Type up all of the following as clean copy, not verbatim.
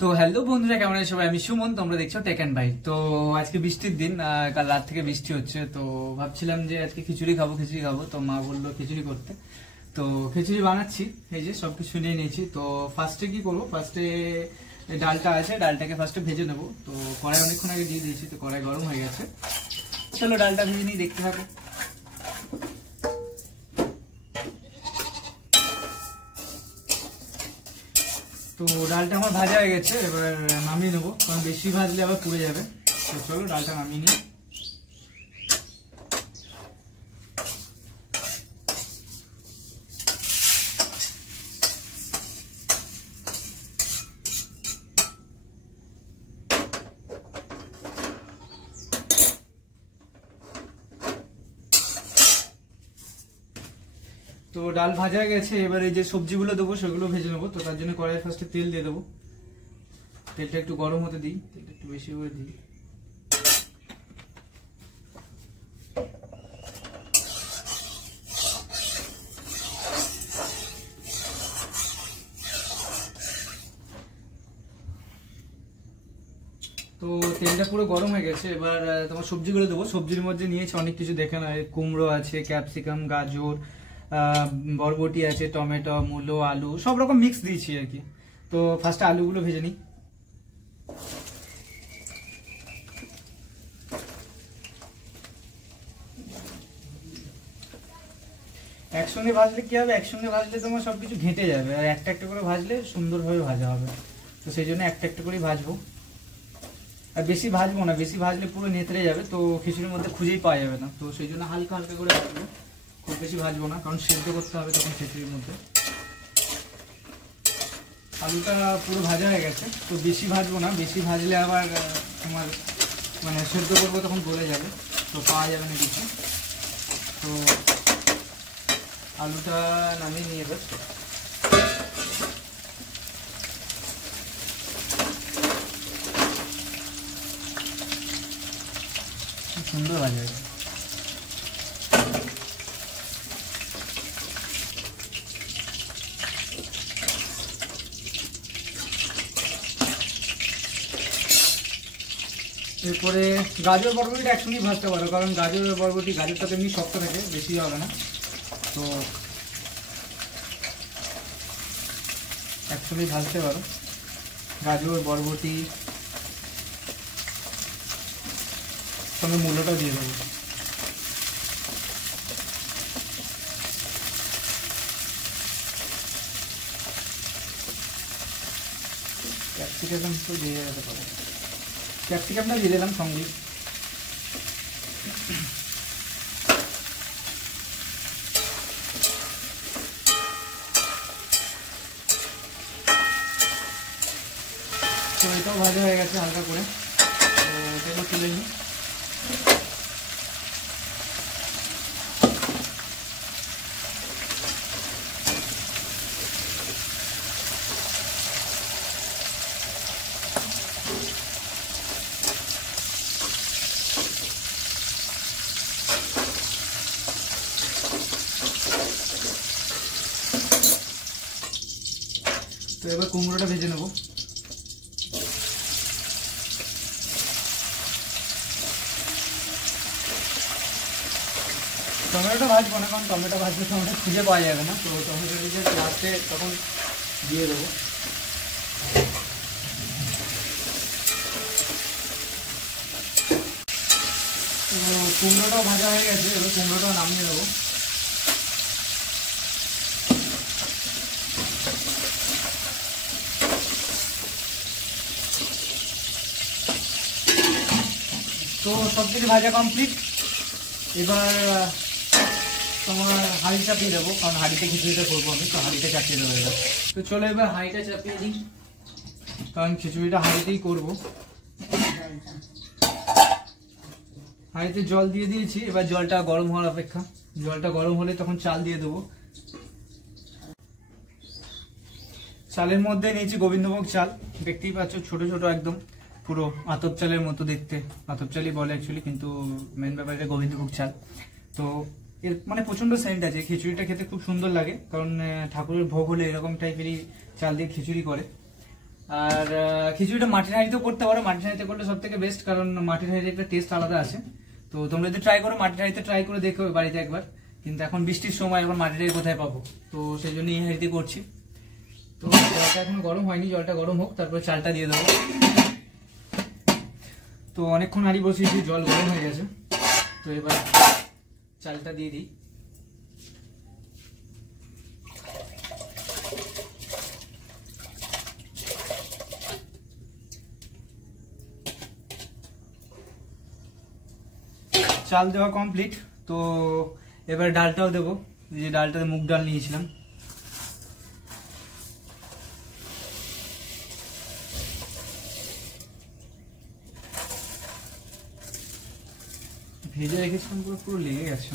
তো হ্যালো বন্ধুরা, কেমন আছো সবাই? আমি সুমন, তোমরা দেখছো টেক এন্ড বাইট। তো আজকে বৃষ্টির দিন, কাল রাত থেকে বৃষ্টি হচ্ছে। তো ভাবছিলাম যে আজকে খিচুড়ি খাবো। তো মা বললো খিচুড়ি করতে, তো খিচুড়ি বানাচ্ছি। এই যে সবকিছু নিয়ে নিয়েছি। তো ফার্স্টে কি করবো, ফার্স্টে ডালটা আছে, ডালটাকে ফার্স্টে ভেজে নেবো। তো কড়াই অনেকক্ষণ আগে দিয়ে দিয়েছি, তো কড়াই গরম হয়ে গেছে। চলো ডালটা ভেজে নিয়ে দেখতে থাকো। তো ডালটা আমার ভাজা হয়ে গেছে, এবার নামিয়ে নেবো, কারণ বেশি ভাজলে আবার পুড়ে যাবে। তো চলো ডালটা নামিয়ে নিই। তো ডাল ভাজা হয়ে গেছে, এবার এই যে সবজিগুলো দেবো সেগুলো ভেজে নেবো। তো তার জন্য কড়াই ফার্স্টে তেল দিয়ে দেবো। তেলটা একটু গরম হতে দিই, তেলটা একটু বেশি করে দিই। তো তেলটা পুরো গরম হয়ে গেছে, এবার তোমার সবজিগুলো দেবো। সবজির মধ্যে নিয়েছি অনেক কিছু, দেখে নয়, কুমড়ো আছে, ক্যাপসিকাম, গাজর, বরবটি আছে, টমেটো, মূলো, আলু, সব রকম মিক্স দিয়েছি আর কি। তো ফার্স্টে আলুগুলো ভেজে নিই। একসঙ্গে ভাজলে কি হবে, একসঙ্গে ভাজলে তোমার সবকিছু ঘেঁটে যাবে, আর একটা একটা করে ভাজলে সুন্দরভাবে ভাজা হবে। তো সেই জন্য একটা একটা করেই ভাজবো, আর বেশি ভাজবো না, বেশি ভাজলে পুরো নেতড়ে যাবে, তো খিচুড়ির মধ্যে খুঁজেই পাওয়া যাবে না। তো সেই জন্য হালকা হালকা করে ভাজবো, খুব বেশি ভাজবো না, কারণ সেদ্ধ করতে হবে তখন খিচুড়ির মধ্যে। আলুটা পুরো ভাজা হয়ে গেছে, তো বেশি ভাজবো না, বেশি ভাজলে আবার তোমার মানে সেদ্ধ করবো তখন গলে যাবে, তো পাওয়া যাবে না কিছু। তো আলুটা নামিয়ে নিয়ে এবার সুন্দর ভাজা হয়ে যাবে। এরপরে গাজর বরবটিটা একসঙ্গেই ভাজতে পারো, কারণ গাজর বরবটি, গাজরটা তো এমনি শক্ত থাকে, বেশি হবে না, তো একসঙ্গেই ভাজতে পারো। গাজর বরবটি সঙ্গে মূলোটাও দিয়ে দেবো। ক্যাপসিকাম তো দিয়ে যেতে পারো, ক্যাপসিকামটা দিয়ে দিলাম সঙ্গে। তো এটাও ভাজা হয়ে গেছে হালকা করে, তো এটাকে তুলে নিই। তো এবার কুমড়োটা ভেজে নেবো। টমেটোটা ভাজবো না, কারণ টমেটো ভাজলে টমেটো খুঁজে পাওয়া যাবে না, তো টমেটো যে লাস্টে তখন দিয়ে দেবো। তো কুমড়োটাও ভাজা হয়ে গেছে, এবার কুমড়োটাও নামিয়ে দেবো। তো সব কিছু ভাজা কমপ্লিট, এবার তোমার হাঁড়ি চাপিয়ে দেবো, কারণ হাঁড়িতে খিচুড়িটা করবো আমি, তো হাঁড়িটা চাপিয়ে দেবো এবার। তো চলো এবার হাঁড়িটা চাপিয়ে দিই, কারণ খিচুড়িটা হাঁড়িতেই করবো। হাঁড়িতে জল দিয়ে দিয়েছি, এবার জলটা গরম হওয়ার অপেক্ষা। জলটা গরম হলে তখন চাল দিয়ে দেবো। চালের মধ্যে নিয়েছি গোবিন্দভোগ চাল, দেখতেই পাচ্ছ, ছোট ছোট একদম, পুরো আতপ চালের মতো দেখতে, আতপ চালই বলে অ্যাকচুয়ালি, কিন্তু মেন ব্যাপার এটা গোবিন্দভোগ চাল। তো এর মানে প্রচন্ড সেন্ট আছে, খিচুড়িটা খেতে খুব সুন্দর লাগে, কারণ ঠাকুরের ভোগ হলে এরকম টাইপেরই চাল দিয়ে খিচুড়ি করে। আর খিচুড়িটা মাটির হাঁড়িতেও করতে পারো, মাটির হাঁড়িতে করলে সব থেকে বেস্ট, কারণ মাটির হাঁড়িতে একটা টেস্ট আলাদা আছে। তো তোমরা যদি ট্রাই করো মাটির হাঁড়িতে ট্রাই করে দেখো বাড়িতে একবার, কিন্তু এখন বৃষ্টির সময় এখন মাটির হাঁড়ি কোথায় পাবো, তো সেই জন্য এই হাঁড়িতে করছি। তো জলটা এখন গরম হয়নি, জলটা গরম হোক তারপরে চালটা দিয়ে দেবো। তো অনেকক্ষণ হাঁড়ি বসিয়েছি, জল গরম হয়ে গেছে, তো এবার চালটা দিয়ে দিই। চাল দেওয়া কমপ্লিট। তো এবার ডালটাও দেবো, যে ডালটাতে মুগ ডাল নিয়েছিলাম। ভেজে রেখেছিলাম, পুরো পুরো লেগে গেছে।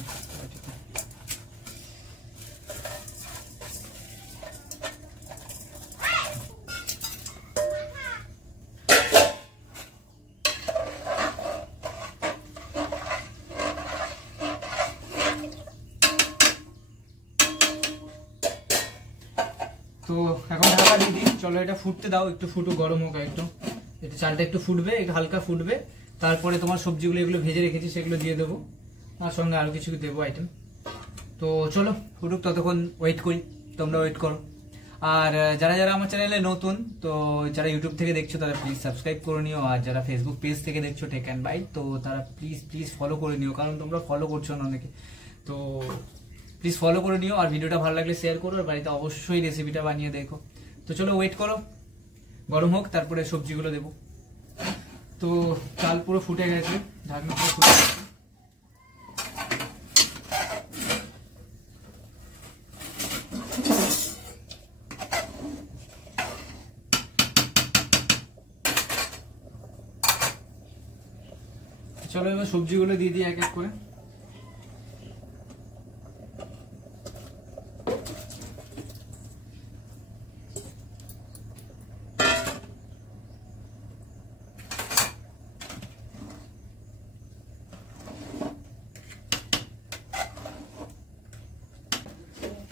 তো এখন ঢাকা দিয়ে দিই, চলো এটা ফুটতে দাও, একটু ফুটুক, গরম হোক একটু, একটু চালটা একটু ফুটবে, একটু হালকা ফুটবে, তারপরে তোমার সবজিগুলো এগুলো ভেজে রেখেছি সেগুলো দিয়ে দেবো, তার সঙ্গে আরো কিছু দেবো আইটেম। তো চলো ফুটুক, ততক্ষণ ওয়েট করি, তোমরা ওয়েট করো। আর যারা যারা আমার চ্যানেলে নতুন, তো যারা ইউটিউব থেকে দেখছো তারা প্লিজ সাবস্ক্রাইব করে নিও, আর যারা ফেসবুক পেজ থেকে দেখছো টেক অ্যান্ড বাইট, তো তারা প্লিজ প্লিজ ফলো করে নিও, কারণ তোমরা ফলো করছো না অনেকে, তো প্লিজ ফলো করে নিও। আর ভিডিওটা ভালো লাগলে শেয়ার করো, আর বাড়িতে অবশ্যই রেসিপিটা বানিয়ে দেখো। তো চলো ওয়েট করো, গরম হোক তারপরে সবজিগুলো দেবো। তো চাল পুরো ফুটে গেছে, ঢাকনা পুরো ফুটে গেছে। চলো এবার সবজিগুলো দিয়ে দিই এক এক করে।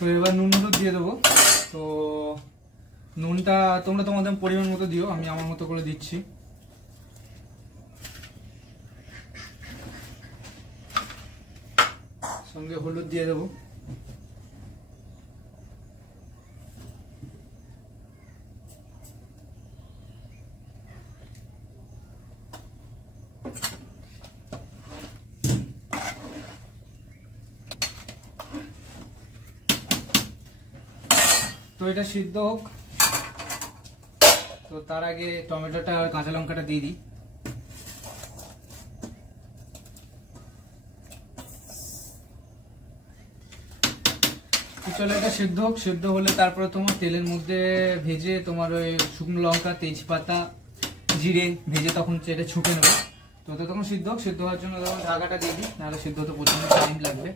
তো এবার নুন হলুদ দিয়ে দেবো। তো নুনটা তোমরা তোমাদের পরিমাণ মতো দিও, আমি আমার মতো করে দিচ্ছি। সঙ্গে হলুদ দিয়ে দেবো। তো এটা সিদ্ধ হোক, তো তার আগে টমেটোটা আর কাঁচা লঙ্কাটা দিয়ে দিই। চলো এটা সিদ্ধ হোক, সিদ্ধ হলে তারপরে তোমার তেলের মধ্যে ভেজে তোমার ওই শুকনো লঙ্কা, তেজপাতা, জিরে ভেজে তখন এটা ছুঁকে নেবো। তো তখন সিদ্ধ হোক, সিদ্ধ হওয়ার জন্য তখন ঢাকাটা দিয়ে দিই, নাহলে সিদ্ধ হতে প্রচন্ড টাইম লাগবে।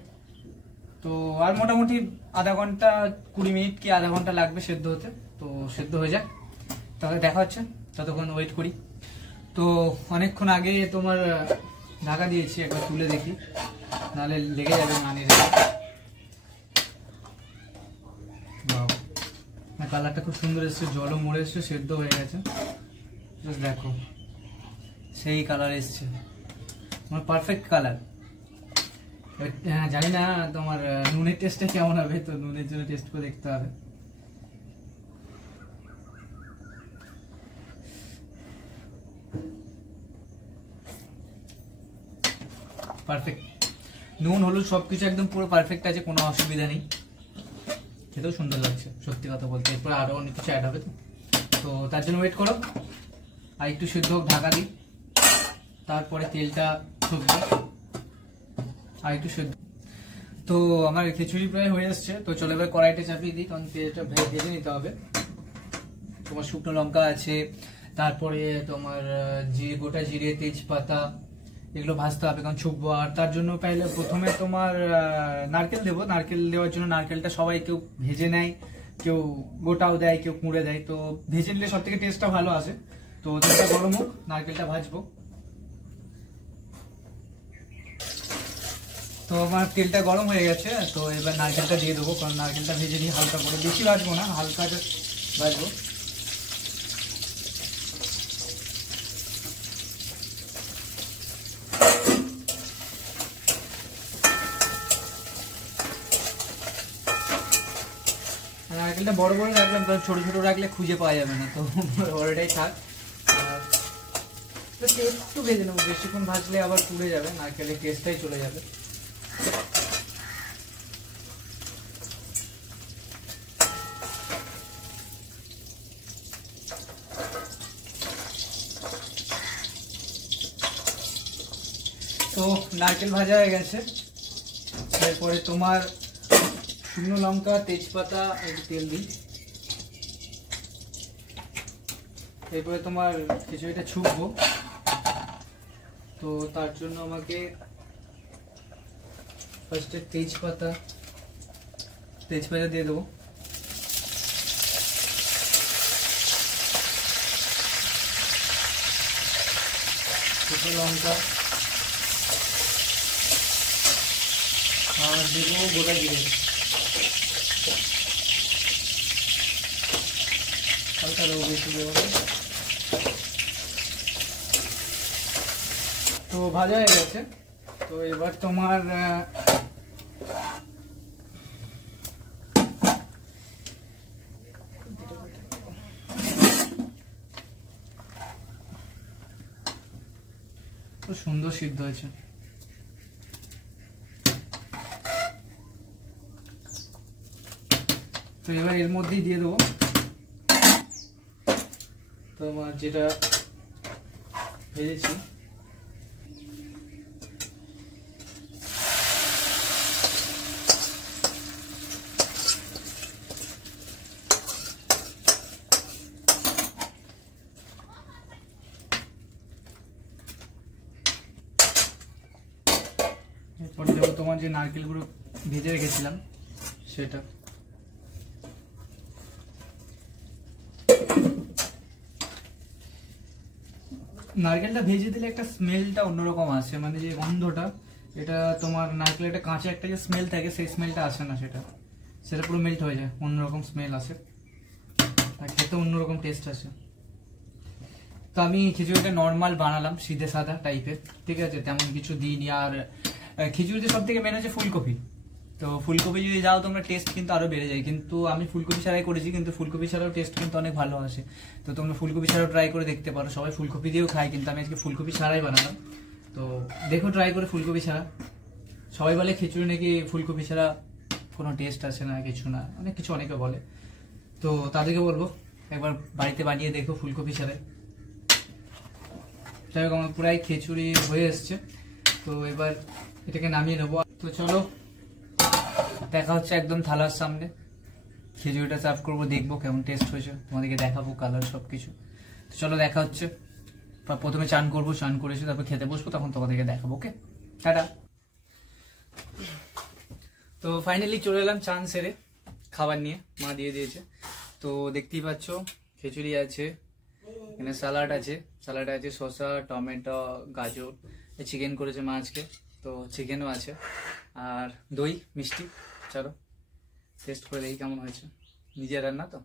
তো আর মোটামুটি আধা ঘন্টা 20 মিনিট কি আধা ঘন্টা লাগবে সেদ্ধ হতে। তো সেদ্ধ হয়ে যাক, তাহলে দেখা হচ্ছে, ততক্ষণ ওয়েট করি। তো অনেকক্ষণ আগে তোমার ঢাকা দিয়েছি, একবার তুলে দেখি, নাহলে লেগে যাবে নানের। না কালারটা খুব সুন্দর এসছে, জলও মরে এসছে, সেদ্ধ হয়ে গেছে, দেখো সেই কালার এসছে, আমার পারফেক্ট কালার। হ্যাঁ জানি না তোমার নুনের টেস্টটা কেমন হবে, তো নুনের জন্য টেস্ট করে দেখতে হবে। পারফেক্ট, নুন হলুদ সবকিছু একদম পুরো পারফেক্ট আছে, কোনো অসুবিধা নেই, খেতেও সুন্দর লাগছে সত্যি কথা বলতে। এরপর আরো অনেক কিছু অ্যাড হবে, তো তার জন্য ওয়েট করো, আর একটু সিদ্ধ হোক, ঢাকা দিই, তারপরে তেলটা ছুটবে, আর একটু সিদ্ধ। তো আমার খিচুড়ি প্রায় হয়ে আসছে, তো চলো এবার কড়াইটা চাপিয়ে দিই, কারণ তেলটা ভেজে নিতে হবে। তোমার শুকনো লঙ্কা আছে, তারপরে তোমার গোটা জিরে, তেজপাতা, এগুলো ভাজতে হবে, কারণ ছুকবো। আর তার জন্য প্রথমে তোমার নারকেল দেবো। নারকেল দেওয়ার জন্য নারকেলটা সবাই কেউ ভেজে নেয়, কেউ গোটাও দেয়, কেউ কুঁড়ে দেয়, তো ভেজে নিলে সব থেকে টেস্টটা ভালো আসে। তো তেলটা গরম হোক, নারকেলটা ভাজবো। তো আমার তেলটা গরম হয়ে গেছে, তো এবার নারকেলটা দিয়ে দেবো, কারণ নারকেলটা ভেজে নিই হালকা করে, বেশি ভাজবো না, হালকা ভাজবো। নারকেলটা বড় বড় রাখলাম, কারণ ছোট ছোট রাখলে খুঁজে পাওয়া যাবে না, তো বড়টাই থাক। একটু ভেজে নেবো, বেশিক্ষণ ভাজলে আবার পুড়ে যাবে, নারকেলের টেস্টটাই চলে যাবে। তো নারকেল ভাজা হয়ে গেছে, এরপরে তোমার শুকনো লঙ্কা, তেজপাতা, একটু তেল দিই। এরপরে তোমার খিচুড়িটা ছুকবো, তো তার জন্য আমাকে ফার্স্টে তেজপাতা দিয়ে দেবো। শুকনো লঙ্কা আর দেবো গোটা জিরে, হালকা দেবো, বেশি দেবো। তো ভাজা হয়ে গেছে, তো এবার তোমার খুব সুন্দর সিদ্ধ হয়েছে। তো এবার এর মধ্যেই দিয়ে দেবো তোমার যেটা ভেজেছি। এরপরে দেবো তোমার যে নারকেলগুলো ভেজে রেখেছিলাম সেটা। নারকেলটা ভেজে দিলে একটা স্মেলটা অন্যরকম আসে, মানে যে গন্ধটা, এটা তোমার নারকেলের একটা কাঁচা একটা যে স্মেল থাকে সেই স্মেলটা আসে না, সেটা পুরো মেল্ট হয়ে যায়, অন্যরকম স্মেল আসে আর খেতে অন্যরকম টেস্ট আসে। তো আমি খিচুড়িটা নর্মাল বানালাম, সিধে সাদা টাইপের, ঠিক আছে, তেমন কিছু দিইনি। আর খিচুড়িতে সব থেকে মেন হচ্ছে ফুলকপি, তো ফুলকপি যদি যাও তোমরা টেস্ট কিন্তু আরো বেড়ে যায়, কিন্তু আমি ফুলকপি ছাড়াই করেছি, কিন্তু ফুলকপি ছাড়াও টেস্ট কিন্তু অনেক ভালো আসে। তো তোমরা ফুলকপি ছাড়াও ট্রাই করে দেখতে পারো, সবাই ফুলকপি দিয়েও খায়, কিন্তু আমি আজকে ফুলকপি ছাড়াই বানালাম। তো দেখো ট্রাই করে ফুলকপি ছাড়া। সবাই বলে খিচুড়ি নাকি ফুলকপি ছাড়া কোনো টেস্ট আসে না, কিছু না, অনেক কিছু অনেকে বলে, তো তাদেরকে বলবো একবার বাড়িতে বানিয়ে দেখো ফুলকপি ছাড়াই। যাই হোক, আমার পুরাই খিচুড়ি হয়ে এসছে, তো এবার এটাকে নামিয়ে নেবো। তো চলো দেখা হচ্ছে একদম থালার সামনে, খিচুড়িটা সার্ভ করবো, দেখবো কেমন টেস্ট হয়েছে, তোমাদেরকে দেখাবো কালার সবকিছু। তো চলো দেখা হচ্ছে, প্রথমে চান করবো, চান করে এসে তারপর খেতে বসবো, তখন তোমাদেরকে দেখাবো। ওকে, টাটা। তো ফাইনালি চলে এলাম চান সেরে, খাবার নিয়ে, মা দিয়ে দিয়েছে। তো দেখতেই পাচ্ছ খিচুড়ি আছে, এখানে স্যালাড আছে শসা, টমেটো, গাজর, চিকেন করেছে মা আজকে, তো চিকেনও আছে, আর দই মিষ্টি। চলো টেস্ট করে দেখি কেমন হয়েছে, নিজের রান্না তো,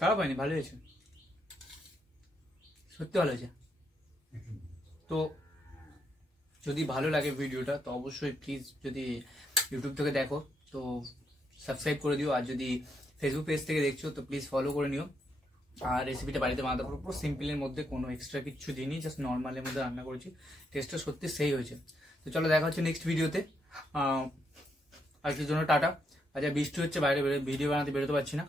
খারাপ হয়নি, ভালো হয়েছে, সত্যি ভালো হয়েছে। তো যদি ভালো লাগে ভিডিওটা তো অবশ্যই প্লিজ, যদি ইউটিউব থেকে দেখো তো সাবস্ক্রাইব করে দিও, আর যদি ফেসবুক পেজ থেকে দেখছো তো প্লিজ ফলো করে নিও। আর রেসিপিটা বাড়িতে বানাতে পারো, পুরো সিম্পলের মধ্যে, কোনো এক্সট্রা কিছু দিইনি, জাস্ট নর্মালের মধ্যে রান্না করেছি, টেস্টটা সত্যি সেই হয়েছে। তো চলো দেখা হচ্ছে নেক্সট ভিডিওতে, আজকের জন্য টাটা। আচ্ছা বৃষ্টি হচ্ছে, বাইরে ভিডিও বানাতে বেরোতে পারছি না,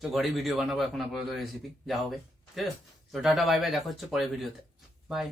তো ঘরেই ভিডিও বানাবো এখন আপাতত, রেসিপি যা হবে, ঠিক আছে। তো টাটা, বাই বাই, দেখা হচ্ছে পরের ভিডিওতে, বাই।